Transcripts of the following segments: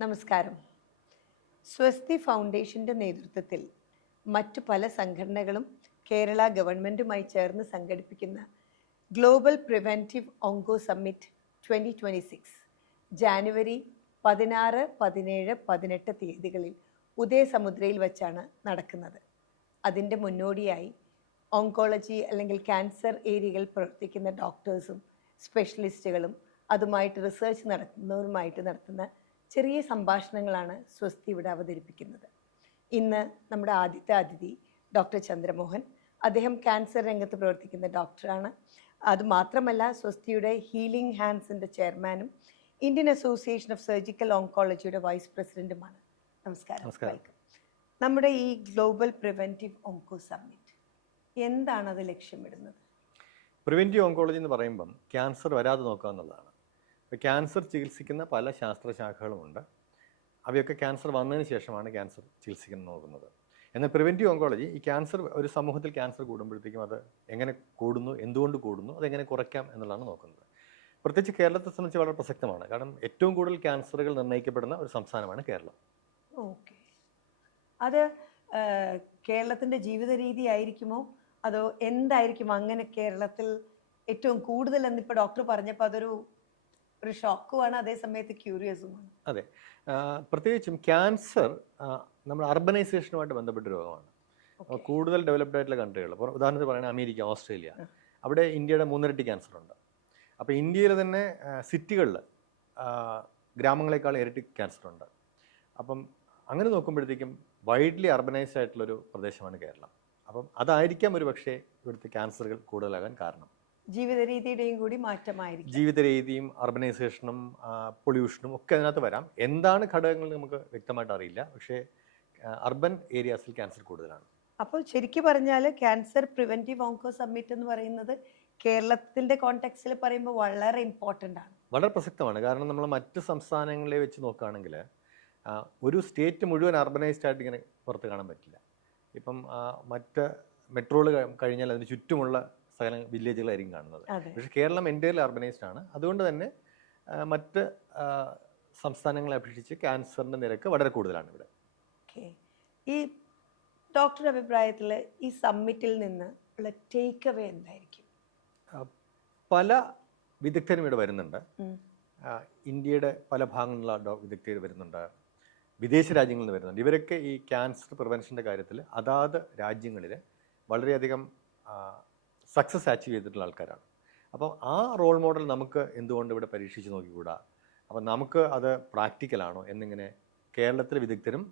നമസ്കാരം. സ്വസ്തി ഫൗണ്ടേഷന്റെ നേതൃത്വത്തിൽ മറ്റു പല സംഘടനകളും കേരള ഗവൺമെൻറ്റുമായി ചേർന്ന് സംഘടിപ്പിക്കുന്ന global preventive onco summit 2026 January 16, 17, 18 തീയതികളിൽ ഉദയസമുദ്രയിൽ വച്ചാണ് നടക്കുന്നത്. അതിൻ്റെ മുന്നോടിയായി ഓങ്കോളജി അല്ലെങ്കിൽ ക്യാൻസർ ഏരിയകളിൽ പ്രവർത്തിക്കുന്ന ഡോക്ടേഴ്സും സ്പെഷ്യലിസ്റ്റുകളും അതുമായിട്ട് റിസർച്ച് നടത്തുന്നവരുമായിട്ട് നടത്തുന്ന ചെറിയ സംഭാഷണങ്ങളാണ് സ്വസ്തി ഇവിടെ അവതരിപ്പിക്കുന്നത്. ഇന്ന് നമ്മുടെ ആദ്യത്തെ അതിഥി ഡോക്ടർ ചന്ദ്രമോഹൻ. അദ്ദേഹം ക്യാൻസർ രംഗത്ത് പ്രവർത്തിക്കുന്ന ഡോക്ടറാണ്. അതുമാത്രമല്ല, സ്വസ്തിയുടെ ഹീലിംഗ് ഹാൻഡ്സിൻ്റെ ചെയർമാനും ഇന്ത്യൻ അസോസിയേഷൻ ഓഫ് സർജിക്കൽ ഓങ്കോളജിയുടെ വൈസ് പ്രസിഡന്റുമാണ്. നമസ്കാരം. നമ്മുടെ ഈ ഗ്ലോബൽ പ്രിവെൻറ്റീവ് ഓങ്കോ സമ്മിറ്റ് എന്താണ് അത് ലക്ഷ്യമിടുന്നത്? പ്രിവെൻറ്റീവ് ഓങ്കോളജി എന്ന് പറയുമ്പം ക്യാൻസർ വരാതെ നോക്കുക എന്നുള്ളതാണ്. ഇപ്പോൾ ക്യാൻസർ ചികിത്സിക്കുന്ന പല ശാസ്ത്രശാഖകളുമുണ്ട്. അവയൊക്കെ ക്യാൻസർ വന്നതിന് ശേഷമാണ് ക്യാൻസർ ചികിത്സിക്കാൻ നോക്കുന്നത്. എന്നാൽ പ്രിവെൻറ്റീവ് ഓങ്കോളജി ഈ ക്യാൻസർ, ഒരു സമൂഹത്തിൽ ക്യാൻസർ കൂടുമ്പോഴത്തേക്കും അത് എങ്ങനെ കൂടുന്നു, എന്തുകൊണ്ട് കൂടുന്നു, അതെങ്ങനെ കുറയ്ക്കാം എന്നുള്ളതാണ് നോക്കുന്നത്. പ്രത്യേകിച്ച് കേരളത്തെ സംബന്ധിച്ച് വളരെ പ്രസക്തമാണ്. കാരണം ഏറ്റവും കൂടുതൽ ക്യാൻസറുകൾ നിർണ്ണയിക്കപ്പെടുന്ന ഒരു സംസ്ഥാനമാണ് കേരളം. ഓക്കെ, അത് കേരളത്തിൻ്റെ ജീവിത രീതി ആയിരിക്കുമോ അതോ എന്തായിരിക്കും അങ്ങനെ കേരളത്തിൽ ഏറ്റവും കൂടുതൽ എന്നിപ്പോൾ ഡോക്ടർ പറഞ്ഞപ്പോൾ അതൊരു ഷോക്കുമാണ്, അതേസമയത്ത് ക്യൂരിയസുമാണ്. അതെ, പ്രത്യേകിച്ചും ക്യാൻസർ നമ്മുടെ അർബനൈസേഷനുമായിട്ട് ബന്ധപ്പെട്ട രോഗമാണ്. കൂടുതൽ ഡെവലപ്ഡ് ആയിട്ടുള്ള കൺട്രികൾ, ഇപ്പോൾ ഉദാഹരണത്തിന് പറയുന്നത് അമേരിക്ക, ഓസ്ട്രേലിയ, അവിടെ ഇന്ത്യയുടെ 3 ഇരട്ടി ക്യാൻസർ ഉണ്ട്. അപ്പോൾ ഇന്ത്യയിൽ തന്നെ സിറ്റികളിൽ ഗ്രാമങ്ങളെക്കാൾ ഇരട്ടി ക്യാൻസർ ഉണ്ട്. അപ്പം അങ്ങനെ നോക്കുമ്പോഴത്തേക്കും വൈഡ്ലി അർബനൈസ്ഡ് ആയിട്ടുള്ളൊരു പ്രദേശമാണ് കേരളം. അപ്പം അതായിരിക്കാം ഒരു പക്ഷേ ഇവിടുത്തെ ക്യാൻസറുകൾ കൂടുതലാകാൻ കാരണം. ജീവിത രീതിയുടെയും കൂടി മാറ്റമായിരിക്കും. ജീവിത രീതിയും അർബനൈസേഷനും പൊല്യൂഷനും ഒക്കെ അതിനകത്ത് വരാം. എന്താണ് ഘടകങ്ങൾ നമുക്ക് വ്യക്തമായിട്ട് അറിയില്ല. പക്ഷേ അർബൻ ഏരിയാസിൽ ക്യാൻസർ കൂടുതലാണ്. അപ്പോൾ ശരിക്കും പറഞ്ഞാൽ ക്യാൻസർ പ്രിവെൻറ്റീവ് ഓങ്കോ സമ്മിറ്റ് എന്ന് പറയുന്നത് കേരളത്തിൻ്റെ കോണ്ടെക്സ്റ്റിൽ പറയുമ്പോൾ വളരെ ഇമ്പോർട്ടൻ്റ് ആണ്, വളരെ പ്രസക്തമാണ്. കാരണം നമ്മൾ മറ്റ് സംസ്ഥാനങ്ങളെ വെച്ച് നോക്കുകയാണെങ്കിൽ ഒരു സ്റ്റേറ്റ് മുഴുവൻ അർബനൈസ്ഡ് ആയിട്ട് ഇങ്ങനെ പുറത്ത് കാണാൻ പറ്റില്ല. ഇപ്പം മറ്റ് മെട്രോകൾ കഴിഞ്ഞാൽ അതിന് ചുറ്റുമുള്ള സ്ഥല വില്ലേജുകളായിരിക്കും കാണുന്നത്. പക്ഷേ കേരളം എൻ്റയർലി അർബനൈസ്ഡ് ആണ്. അതുകൊണ്ട് തന്നെ മറ്റ് സംസ്ഥാനങ്ങളെ അപേക്ഷിച്ച് ക്യാൻസറിൻ്റെ നിരക്ക് വളരെ കൂടുതലാണ് ഇവിടെ. ഈ ഡോക്ടറുടെ അഭിപ്രായത്തിൽ ഈ സമ്മിറ്റിൽ നിന്ന് ഉള്ള ടേക്ക് അവേ എന്തായിരിക്കും? പല വിദഗ്ധരും ഇവിടെ വരുന്നുണ്ട്. ഇന്ത്യയുടെ പല ഭാഗങ്ങളിലുള്ള വിദഗ്ധർ വരുന്നുണ്ട്, വിദേശ രാജ്യങ്ങളിൽ നിന്ന് വരുന്നുണ്ട്. ഇവരൊക്കെ ഈ ക്യാൻസർ പ്രിവെൻഷൻ്റെ കാര്യത്തിൽ അതാത് രാജ്യങ്ങളിൽ വളരെയധികം സക്സസ് അച്ചീവ് ചെയ്തിട്ടുള്ള ആൾക്കാരാണ്. അപ്പം ആ റോൾ മോഡൽ നമുക്ക് എന്തുകൊണ്ട് ഇവിടെ പരീക്ഷിച്ച് നോക്കിക്കൂടാ? അപ്പം നമുക്ക് അത് പ്രാക്ടിക്കലാണോ എന്നിങ്ങനെ കേരളത്തിലെ വിദഗ്ധരും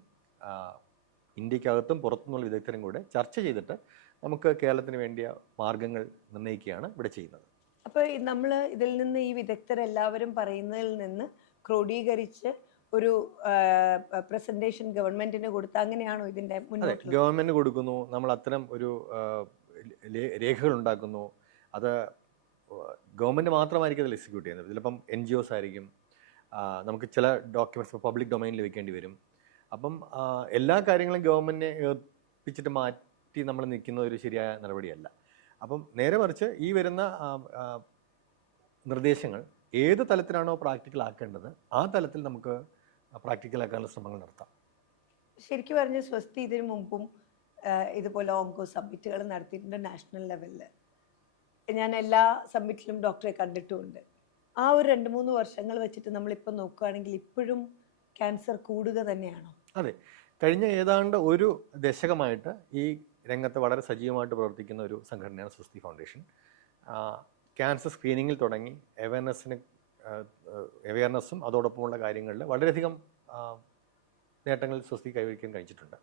ഇന്ത്യക്കകത്തും പുറത്തുനിന്നുള്ള വിദഗ്ധരും കൂടെ ചർച്ച ചെയ്തിട്ട് നമുക്ക് കേരളത്തിന് വേണ്ടിയ മാർഗങ്ങൾ നിർണ്ണയിക്കുകയാണ് ഇവിടെ ചെയ്യുന്നത്. അപ്പോൾ നമ്മൾ ഇതിൽ നിന്ന് ഈ വിദഗ്ധരെല്ലാവരും പറയുന്നതിൽ നിന്ന് ക്രോഡീകരിച്ച് ഒരു പ്രസന്റേഷൻ ഗവൺമെന്റിന് കൊടുത്ത് അങ്ങനെയാണോ ഇതിൻ്റെ മുന്നോട്ട്? ഗവൺമെന്റ് കൊടുക്കുന്നു, നമ്മൾ അത്തരം ഒരു രേഖകൾ ഉണ്ടാക്കുന്നു. അത് ഗവൺമെൻറ് മാത്രമായിരിക്കും അതിൽ എക്സിക്യൂട്ട് ചെയ്യുന്നത്. ചിലപ്പം NGOs ആയിരിക്കും. നമുക്ക് ചില ഡോക്യുമെൻറ്റ്സ് പബ്ലിക് ഡൊമൈനിൽ വെക്കേണ്ടി വരും. അപ്പം എല്ലാ കാര്യങ്ങളും ഗവൺമെൻറ്റിനെ ഏൽപ്പിച്ചിട്ട് മാറ്റി നമ്മൾ നിൽക്കുന്ന ഒരു ശരിയായ നടപടിയല്ല. അപ്പം നേരെ മറിച്ച് ഈ വരുന്ന നിർദ്ദേശങ്ങൾ ഏത് തലത്തിലാണോ പ്രാക്ടിക്കൽ ആക്കേണ്ടത് ആ തലത്തിൽ നമുക്ക് പ്രാക്ടിക്കലാക്കാനുള്ള ശ്രമങ്ങൾ നടത്താം. ശരിക്കും പറഞ്ഞ സ്വസ്തി ഇതിനു മുമ്പും ഇതുപോലെ ഓങ്കോ സമ്മിറ്റുകൾ നടത്തിയിട്ടുണ്ട് നാഷണൽ ലെവലിൽ. ഞാൻ എല്ലാ സമ്മിറ്റിലും ഡോക്ടറെ കണ്ടിട്ടുമുണ്ട്. ആ ഒരു 2-3 വർഷങ്ങൾ വെച്ചിട്ട് നമ്മളിപ്പോൾ നോക്കുകയാണെങ്കിൽ ഇപ്പോഴും ക്യാൻസർ കൂടുക തന്നെയാണോ? അതെ, കഴിഞ്ഞ ഏതാണ്ട് ഒരു ദശകമായിട്ട് ഈ രംഗത്ത് വളരെ സജീവമായിട്ട് പ്രവർത്തിക്കുന്ന ഒരു സംഘടനയാണ് സ്വസ്തി ഫൗണ്ടേഷൻ. ക്യാൻസർ സ്ക്രീനിങ്ങിൽ തുടങ്ങി അവയർനെസ്സും അതോടൊപ്പമുള്ള കാര്യങ്ങളിൽ വളരെയധികം നേട്ടങ്ങൾ സ്വസ്തി കൈവരിക്കാൻ കഴിച്ചിട്ടുണ്ട്.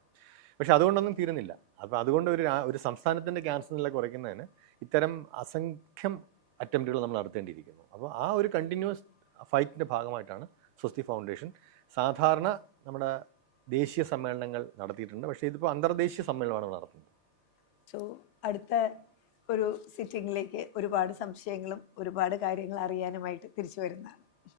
പക്ഷെ അതുകൊണ്ടൊന്നും തീരുന്നില്ല. അപ്പോൾ അതുകൊണ്ട് ഒരു സംസ്ഥാനത്തിൻ്റെ ക്യാൻസർ നില കുറയ്ക്കുന്നതിന് ഇത്തരം അസംഖ്യം അറ്റംപ്റ്റുകൾ നമ്മൾ നടത്തേണ്ടിയിരിക്കുന്നു. അപ്പോൾ ആ ഒരു കണ്ടിന്യൂസ് ഫൈറ്റിൻ്റെ ഭാഗമായിട്ടാണ് സ്വസ്തി ഫൗണ്ടേഷൻ സാധാരണ നമ്മുടെ ദേശീയ സമ്മേളനങ്ങൾ നടത്തിയിട്ടുണ്ട്. പക്ഷേ ഇതിപ്പോൾ അന്തർദേശീയ സമ്മേളനമാണ് നടത്തുന്നത്. സോ അടുത്ത ഒരു സിറ്റിങ്ങിലേക്ക് ഒരുപാട് സംശയങ്ങളും ഒരുപാട് കാര്യങ്ങൾ അറിയാനുമായിട്ട് തിരിച്ചു വരുന്നതാണ്.